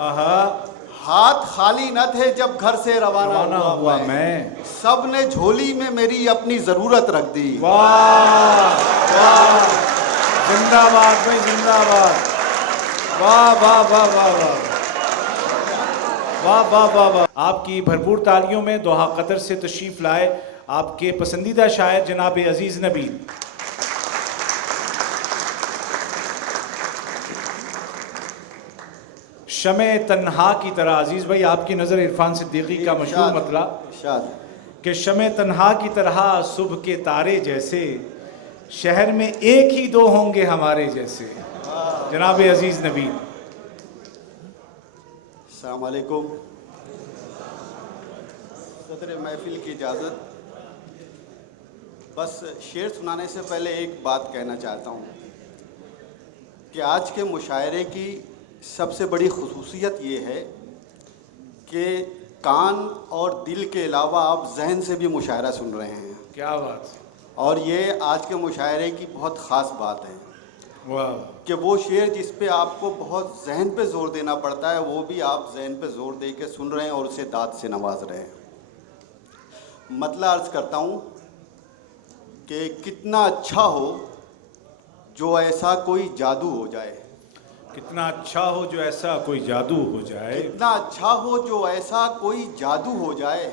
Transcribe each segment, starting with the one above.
आहा, हाथ खाली न थे जब घर से रवाना हुआ मैं। सब ने झोली में मेरी अपनी जरूरत रख दी। वाह वाह, जिंदाबाद भाई जिंदाबाद। वाह वाह वाह वाह वाह वाह वाह वाह वाह। आपकी भरपूर तालियों में दोहा कतर से तशरीफ लाए आपके पसंदीदा शायर जनाब अजीज नबील। शमे तन्हा की तरह, अजीज भाई आपकी नज़र इरफान सिद्दीकी का मशहूर मतला कि शमे तन्हा की तरह सुबह के तारे जैसे शहर में एक ही दो होंगे हमारे जैसे। जनाब अजीज नबील। अस्सलाम वालेकुम। सदर महफिल की इजाज़त। बस शेर सुनाने से पहले एक बात कहना चाहता हूँ कि आज के मुशायरे की सबसे बड़ी खुसूसियत ये है कि कान और दिल के अलावा आप जहन से भी मुशायरा सुन रहे हैं। क्या बात। और ये आज के मुशायरे की बहुत ख़ास बात है। वाह। कि वो शेर जिस पे आपको बहुत जहन पे जोर देना पड़ता है वो भी आप जहन पे जोर दे के सुन रहे हैं और उसे दाद से नवाज रहे हैं। मतलब अर्ज़ करता हूँ कि कितना अच्छा हो जो ऐसा कोई जादू हो जाए। कितना अच्छा हो जो ऐसा कोई जादू हो जाए। कितना अच्छा हो जो ऐसा कोई जादू हो जाए।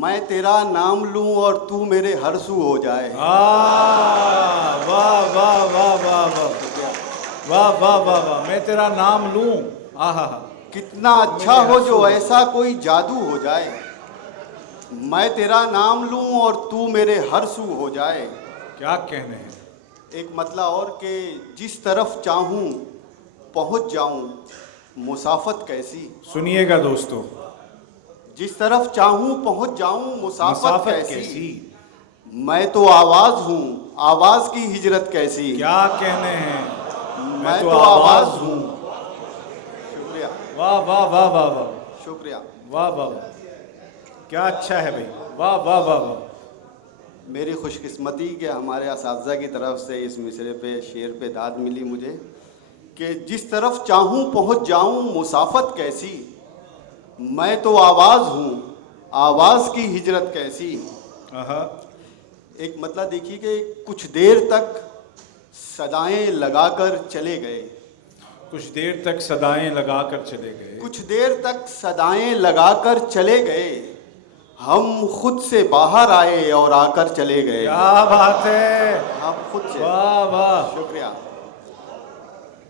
मैं तेरा नाम लूं और तू मेरे हरसू हो जाए। वाह वाह वाह वाह वाह वाह वाह वाह वाह। मैं तेरा नाम लूं। आहा। कितना अच्छा हो जो ऐसा कोई जादू हो जाए। मैं तेरा नाम लूं और तू मेरे हरसू हो जाए। क्या कहने हैं। एक मतलब और कि जिस तरफ चाहूं पहुंच जाऊं मुसाफत कैसी। सुनिएगा दोस्तों। जिस तरफ चाहूं पहुंच जाऊं मुसाफत कैसी। मैं तो आवाज हूं आवाज की हिजरत कैसी। क्या कहने हैं। मैं तो आवाज हूं। शुक्रिया। वाह वाह वाह वाह वाह। शुक्रिया। वाह वाह वाह। क्या अच्छा है भाई। वाह वाह वाह वाह। मेरी खुशकिस्मती कि हमारे असातिज़ा की तरफ से इस मिसरे पे शेर पे दाद मिली मुझे कि जिस तरफ चाहूं पहुंच जाऊं मुसाफत कैसी। मैं तो आवाज़ हूँ आवाज़ की हिजरत कैसी। एक मतलब देखिए कि कुछ देर तक सदाएं लगाकर चले गए। कुछ देर तक सदाएं लगाकर चले गए। कुछ देर तक सदाएं लगाकर चले गए। हम खुद से बाहर आए और आकर चले गए। क्या बात है। हम खुद से। वाह वाह। शुक्रिया।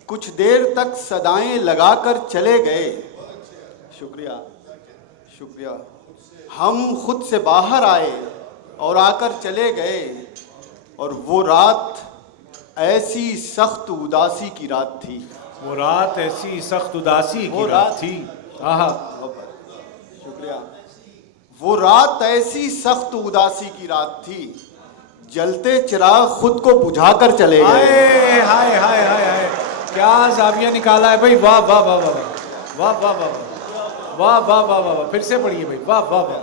कुछ देर तक सदाएं लगाकर चले गए। शुक्रिया। शुक्रिया। हम खुद से बाहर आए और आकर चले गए। और वो रात ऐसी सख्त उदासी की रात थी। वो रात ऐसी सख्त उदासी की रात थी। आहा। शुक्रिया। वो रात ऐसी सख्त उदासी की रात थी। जलते चिराग खुद को बुझाकर चले गए। हाय हाय हाय हाय हाय। क्या जाविया निकाला है भाई। वाह वाह वाह वाह वाह वाह वाह वाह वाह वाह वाह। फिर से पढ़िए भाई। वाह वाह वाह।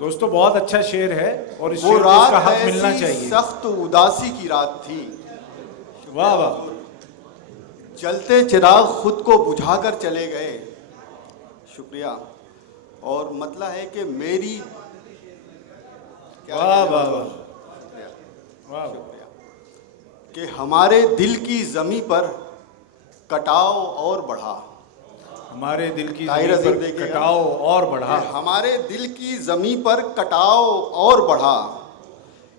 दोस्तों बहुत अच्छा शेर है और इस शेर को इसका हक मिलना चाहिए। सख्त उदासी की रात थी। वाह वाह। जलते चिराग खुद को बुझाकर चले गए। शुक्रिया। और मतलब है कि मेरी वाह वाह वाह वाह कि हमारे दिल की ज़मीं पर कटाव और बढ़ा। हमारे दिल की ज़मीं पर कटाव और बढ़ा। हमारे दिल की ज़मीं पर कटाव और बढ़ा।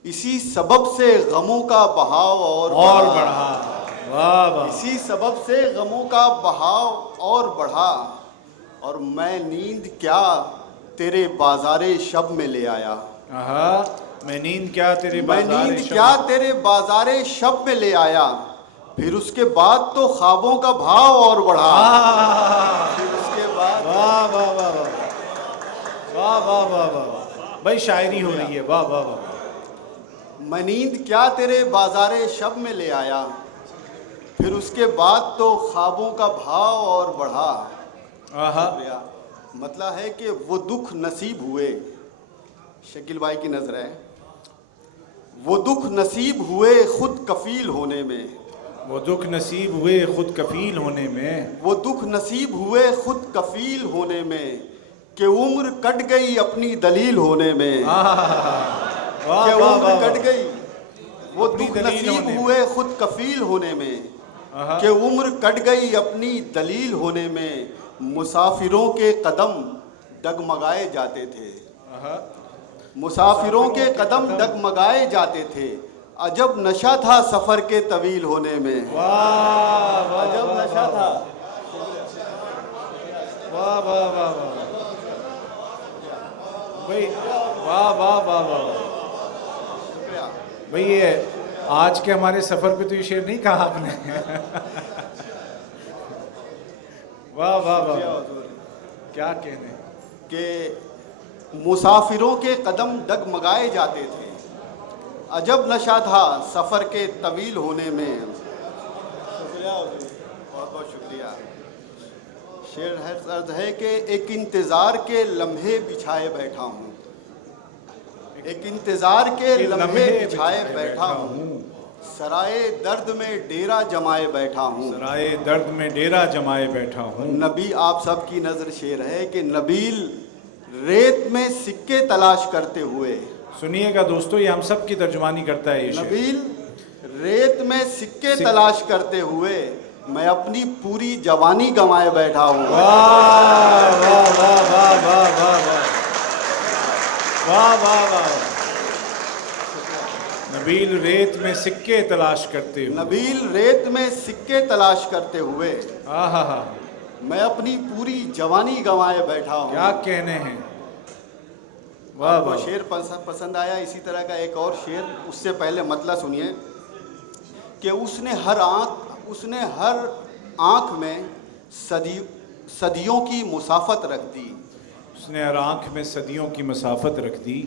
इसी सबब से गमों का बहाव और बढ़ा। वाह वाह। इसी सबब से गमों का बहाव और बढ़ा। और मैं नींद क्या तेरे बाज़ारे शब में ले आया। मैं नींद क्या तेरे बाज़ारे शब में ले आया। फिर उसके बाद तो ख्वाबों का भाव और बढ़ा। फिर उसके बाद वाह वाह वाह वाह वाह वाह वाह भाई शायरी हो रही है। वाह वाह वाह। मैं नींद क्या तेरे बाज़ारे शब में ले आया। फिर उसके बाद तो ख्वाबों का भाव और बढ़ा। मतलब है कि वो दुख नसीब हुए। शकील भाई की नजर है। वो दुख नसीब हुए खुद कफील होने में। वो दुख नसीब हुए खुद कफील होने में, वो दुख नसीब हुए खुद कफील होने में, कि उम्र कट गई अपनी दलील होने में। वाह कि वाह उम्र वाह कट गई, वो अपनी दुख दलील नसीब होने में। हुए खुद कफील होने में, कि उम्र कट गई अपनी दलील होने में। मुसाफिरों के कदम डगमगाए जाते थे, मुसाफिरों के कदम डगमगाए जाते थे। अजब नशा था सफर के तवील होने में। वाह वाह अजब नशा था। वाह वाह वाह वाह भाई, वाह वाह वाह वाह शुक्रिया। भाई। ये आज के हमारे सफर पे तो ये शेर नहीं कहा आपने। वाह वाह वाह, क्या कहने। कि मुसाफिरों के कदम डगमगाए जाते थे। अजब नशा था सफ़र के तवील होने में। शुक्रिया, बहुत बहुत शुक्रिया। शेर है अर्ज है कि एक इंतज़ार के लम्हे बिछाए बैठा हूँ, एक इंतज़ार के लम्हे बिछाए बैठा हूँ। सराय दर्द में डेरा जमाए बैठा हूँ, सराय दर्द में डेरा जमाए बैठा हूँ। नबी आप सबकी नज़र शेर है कि नबील रेत में सिक्के तलाश करते हुए। सुनिएगा दोस्तों, ये हम सब की तर्जुमानी करता है ये शेर। नबील रेत में सिक्के तलाश करते हुए, मैं अपनी पूरी जवानी गंवाए बैठा हूँ। वाह वाह वाह वाह वाह वाह वाह वाह वाह। नबील रेत में सिक्के तलाश करते हुए, नबील रेत में सिक्के तलाश करते हुए, आहा, मैं अपनी पूरी जवानी गंवाए बैठा हूँ। क्या कहने हैं। वाह आपको वाह। शेर पसंद आया। इसी तरह का एक और शेर, उससे पहले मतलब सुनिए कि उसने हर आँख में सदियों की मुसाफत रख दी। उसने हर आँख में सदियों की मसाफत रख दी।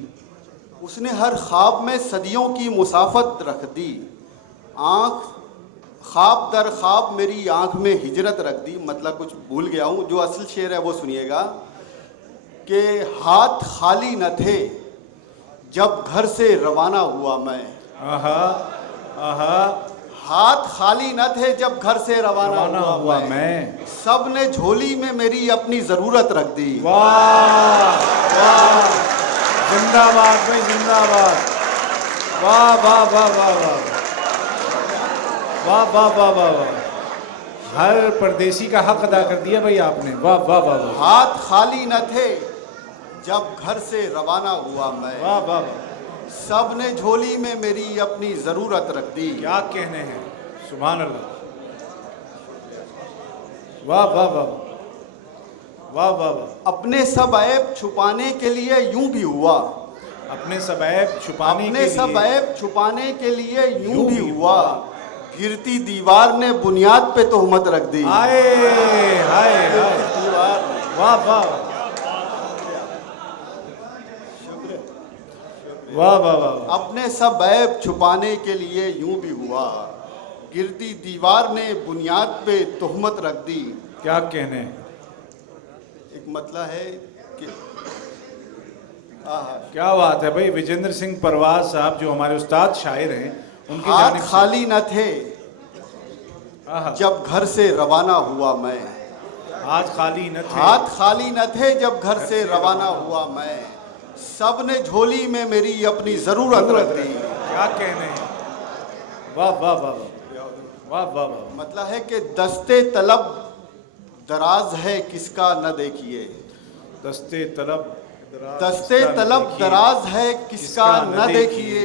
उसने हर ख्वाब में सदियों की मुसाफत रख दी। आँख ख्वाब दर ख्वाब मेरी आँख में हिजरत रख दी। मतलब कुछ भूल गया हूँ, जो असल शेर है वो सुनिएगा कि हाथ खाली न थे जब घर से रवाना हुआ मैं। आहा आहा, हाथ खाली न थे जब घर से रवाना हुआ मैं। सब ने झोली में मेरी अपनी ज़रूरत रख दी। वाह वाह, जिंदाबाद भाई जिंदाबाद। वाह वाह वाह वाह वाह वाह वाह वाह वाह वाह। हर परदेसी का हक अदा कर दिया भाई आपने। वाह वाह वाह वाह। हाथ खाली न थे जब घर से रवाना हुआ मैं। वाह वाह वाह, सब ने झोली में मेरी अपनी ज़रूरत रख दी। क्या कहने हैं। सुभान अल्लाह। वाह वाह वाह वाह वाह वाह। अपने सब ऐब छुपाने के लिए यूं भी हुआ। अपने सब ऐब छुपाने अपने के सब लिए ऐब छुपाने के लिए यूं भी हुआ। गिरती दीवार ने बुनियाद पे तोहमत रख दी। हाय हाय हाय। दीवार। वाह वाह वाह वाह वाह। अपने सब ऐब छुपाने के लिए यूं भी हुआ। गिरती दीवार ने बुनियाद पे तोहमत रख दी। क्या कहने हैं। एक मतलब है कि क्या बात है भाई। विजेंद्र सिंह परवाज साहब जो हमारे उस्ताद शायर हैं, उनकी हाथ जानिब से। खाली न थे आहा, जब घर से रवाना हुआ मैं। हाथ खाली न थे। हाथ खाली न थे जब घर से रवाना हुआ मैं। सब ने झोली में मेरी अपनी ज़रूरत रख दी। क्या कहने हैं। वाह वाह वाह वाह वाह वाह। मतलब है कि दस्ते तलब दराज है किसका न देखिए। दस्ते तलब दस्ते तलब दराज है किसका न देखिए।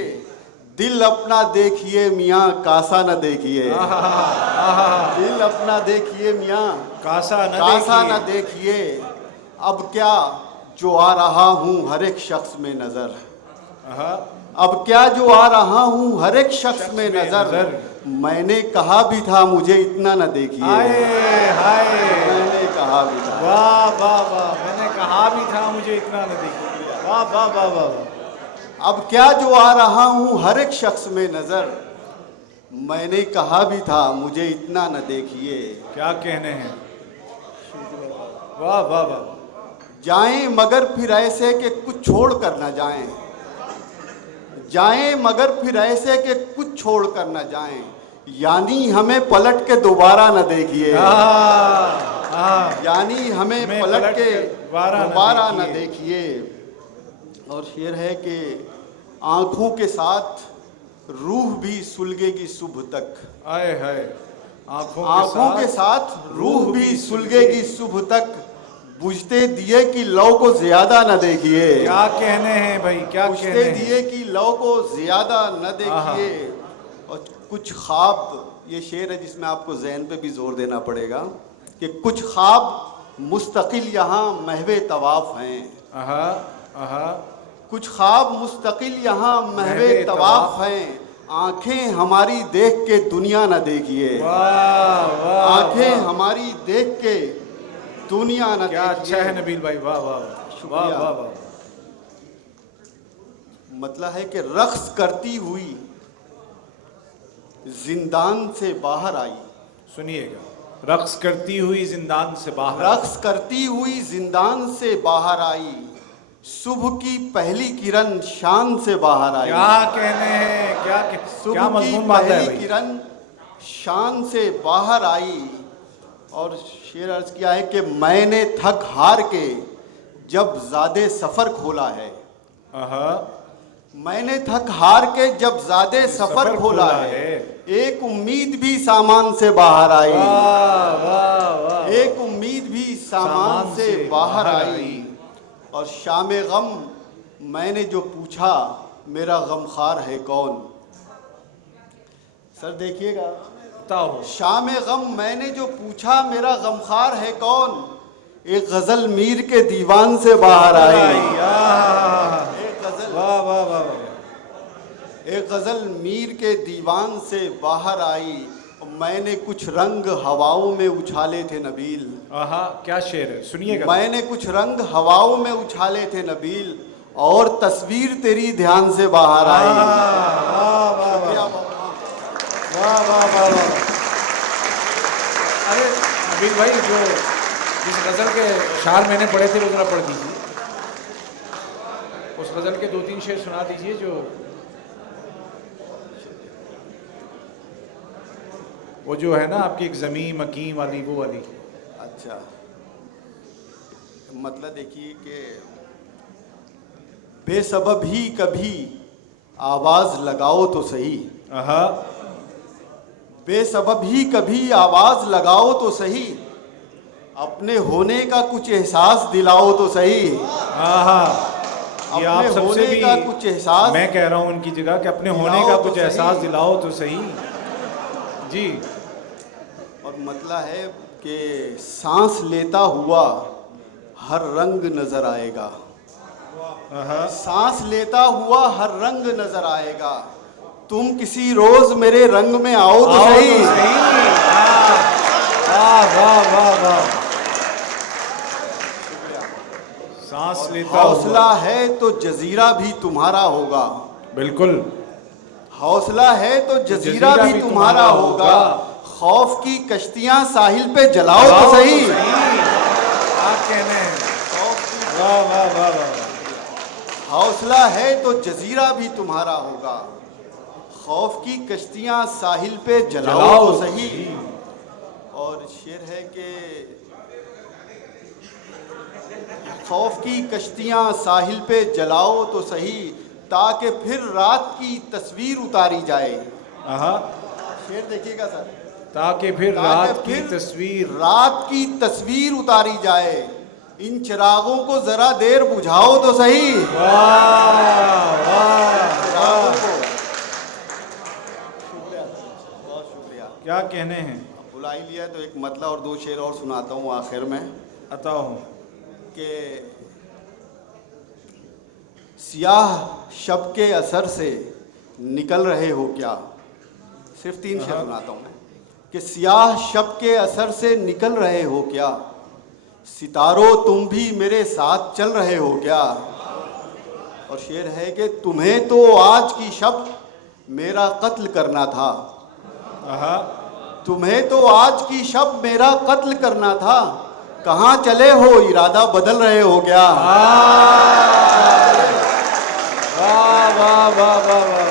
दिल अपना देखिए मियाँ कासा न देखिए। दिल अपना देखिए मियाँ कासा न देखिए। अब क्या जो आ रहा हूँ हर एक शख्स में नजर। अब क्या जो आ रहा हूँ हर एक शख्स में नजर। मैंने कहा भी था मुझे इतना न देखिए। हाय हाय, मैंने कहा भी था। वाह वाह वाह। मैंने कहा भी था मुझे इतना न देखिए। वाह वाह वाह वाह। अब क्या जो आ रहा हूँ हर एक शख्स में नजर। मैंने कहा भी था मुझे इतना न देखिए। क्या कहने हैं। वाह वाह वाह। जाएं मगर फिर ऐसे कि कुछ छोड़ कर न जाएं। जाएं मगर फिर ऐसे कि कुछ छोड़ कर न जाएं। यानी हमें पलट के दोबारा न देखिए, यानी हमें हमें पलट के दोबारा दोबारा न न देखिए। और शेर है कि आंखों के साथ रूह भी सुलगेगी सुबह तक, आए हाय, आंखों के साथ रूह भी सुलगेगी सुबह तक, बुझते दिए की लौ को ज्यादा न देखिए। क्या कहने हैं भाई, क्या बुझते कहने हैं। दिए की लौ को ज्यादा न देखिए। और कुछ ख्वाब, ये शेर है जिसमें आपको ज़हन पे भी जोर देना पड़ेगा कि कुछ ख्वाब मुस्तकिल यहाँ महवे तवाफ हैं, आहा, आहा, कुछ ख्वाब मुस्तकिल यहाँ महवे तवाफ हैं, आंखें हमारी देख के दुनिया न देखिए, वाह वाह, आंखें हमारी देख के दुनिया न क्या देखिए। अच्छा है नबील भाई, वाह वाह वाह, शुक्रिया। वाह वाह। मतलब है कि रक्स करती हुई जिंदान से बाहर आई, सुनिएगा, रक्स करती हुई जिंदान से बाहर, रक्स करती हुई जिंदान से बाहर आई, सुबह की पहली किरण शान से बाहर आई, क्या कहने हैं, क्या सुबह की मजमून बात है पहली भाई। किरण शान से बाहर आई। और शेर अर्ज किया है कि मैंने थक हार के जब ज़ादे सफ़र खोला है, आहा, मैंने थक हार के जब ज़ादे सफ़र खोला है, एक उम्मीद भी सामान से बाहर आई, वाह वाह वाह, एक उम्मीद भी सामान से बाहर आई। और शाम गम मैंने जो पूछा मेरा गमखार है कौन। सर देखिएगा, बताओ, शाम गम मैंने जो पूछा मेरा गमखार है कौन, एक गजल मीर के दीवान से बाहर आई, एक गजल, वाह वाह वाह, एक गजल मीर के दीवान से बाहर आई। मैंने कुछ रंग हवाओं में उछाले थे नबील, आहा, क्या शेर है, सुनिएगा। मैंने कुछ रंग हवाओं में उछाले थे नबील, और तस्वीर तेरी ध्यान से बाहर आई। वाह वाह वाह वाह वाह। अरे नबील भाई, जो जिस गजल के शार मैंने पढ़े थे वो जरा पढ़ दीजिए, उस गजल के 2-3 शेर सुना दीजिए जो वो जो है ना आपकी एक ज़मी मकी वाली, वो वाली। अच्छा, मतलब देखिए कि बेसबब ही कभी आवाज लगाओ तो सही, आहा, बेसबब ही कभी आवाज लगाओ तो सही, अपने होने का कुछ एहसास दिलाओ तो सही। आहा, ये आप अपने सबसे होने भी का कुछ एहसास मैं कह रहा हूँ उनकी जगह कि अपने होने दिलाओ का तो कुछ सही। एहसास दिलाओ तो सही जी। और मतलब है कि सांस लेता हुआ हर रंग नजर आएगा, आहा, सांस लेता हुआ हर रंग नजर आएगा, तुम किसी रोज मेरे रंग में आओ तो सही। वाह वाह वाह वाह, सांस लेता हौसला हुआ, है तो जजीरा भी तुम्हारा होगा, बिल्कुल, हौसला है तो जजीरा भी तुम्हारा होगा, खौफ की कश्तियां साहिल पे जलाओ तो सही। क्या कहने हैं, वाह वाह वाह वाह, हौसला है तो जजीरा भी तुम्हारा होगा, खौफ की कश्तियां साहिल पे जलाओ तो सही। और शेर है कि खौफ की कश्तियां साहिल पे जलाओ तो सही, ताकि फिर रात की तस्वीर उतारी जाए। आहा, शेर देखिएगा सर, ताकि फिर रात की तस्वीर, रात की तस्वीर उतारी जाए, इन चिरागों को जरा देर बुझाओ तो सही। वाह वाह चिरागों वाह, को, शुक्रिया, बहुत शुक्रिया। क्या कहने हैं, बुला ही लिया तो एक मतलब और 2 शेर और सुनाता हूँ आखिर में अता हूँ कि सियाह शब के असर से निकल रहे हो क्या। सिर्फ 3 शेर सुनाता हूँ मैं कि सियाह शब के असर से निकल रहे हो क्या, सितारों तुम भी मेरे साथ चल रहे हो क्या। और शेर है कि तुम्हें तो आज की शब मेरा कत्ल करना था, आहा, तुम्हें तो आज की शब मेरा कत्ल करना था, कहाँ चले हो इरादा बदल रहे हो क्या। वाह वाह वाह वाह वाह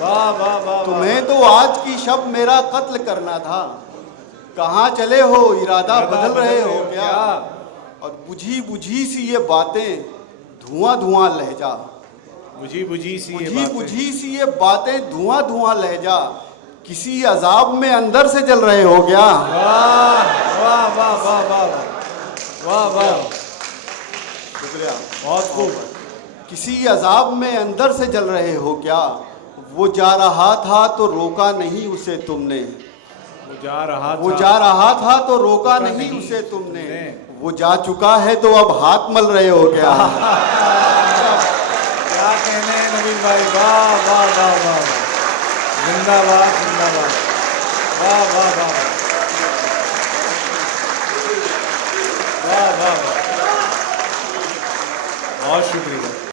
वाह वाह वाह वाह। तुम्हें तो आज की शब मेरा कत्ल करना था, कहाँ चले हो, इरादा बदल रहे हो क्या? और बुझी बुझी सी ये बातें, धुआं धुआं लहजा, बुझी बुझी सी ये बुझी बातें। बुझी सी ये बातें, धुआं धुआं लहजा, किसी अजाब में अंदर से जल रहे हो क्या? वाह वाह वाह वाह वाह वाह वाह, शुक्रिया। बहुत खूब। किसी अजाब में अंदर से जल रहे हो क्या? वो जा रहा था तो रोका नहीं उसे तुमने, वो जा रहा वो था, जा रहा था तो रोका रोका नहीं नहीं उसे तुमने, तुमने। वो जा चुका है तो अब हाथ मल रहे हो क्या? क्या कहने हैं नवीन भाई, वाह वाह वाह वाह वाह, जिंदाबाद जिंदाबाद, वाह वाह वाह वाह वाह वाह, बहुत शुक्रिया।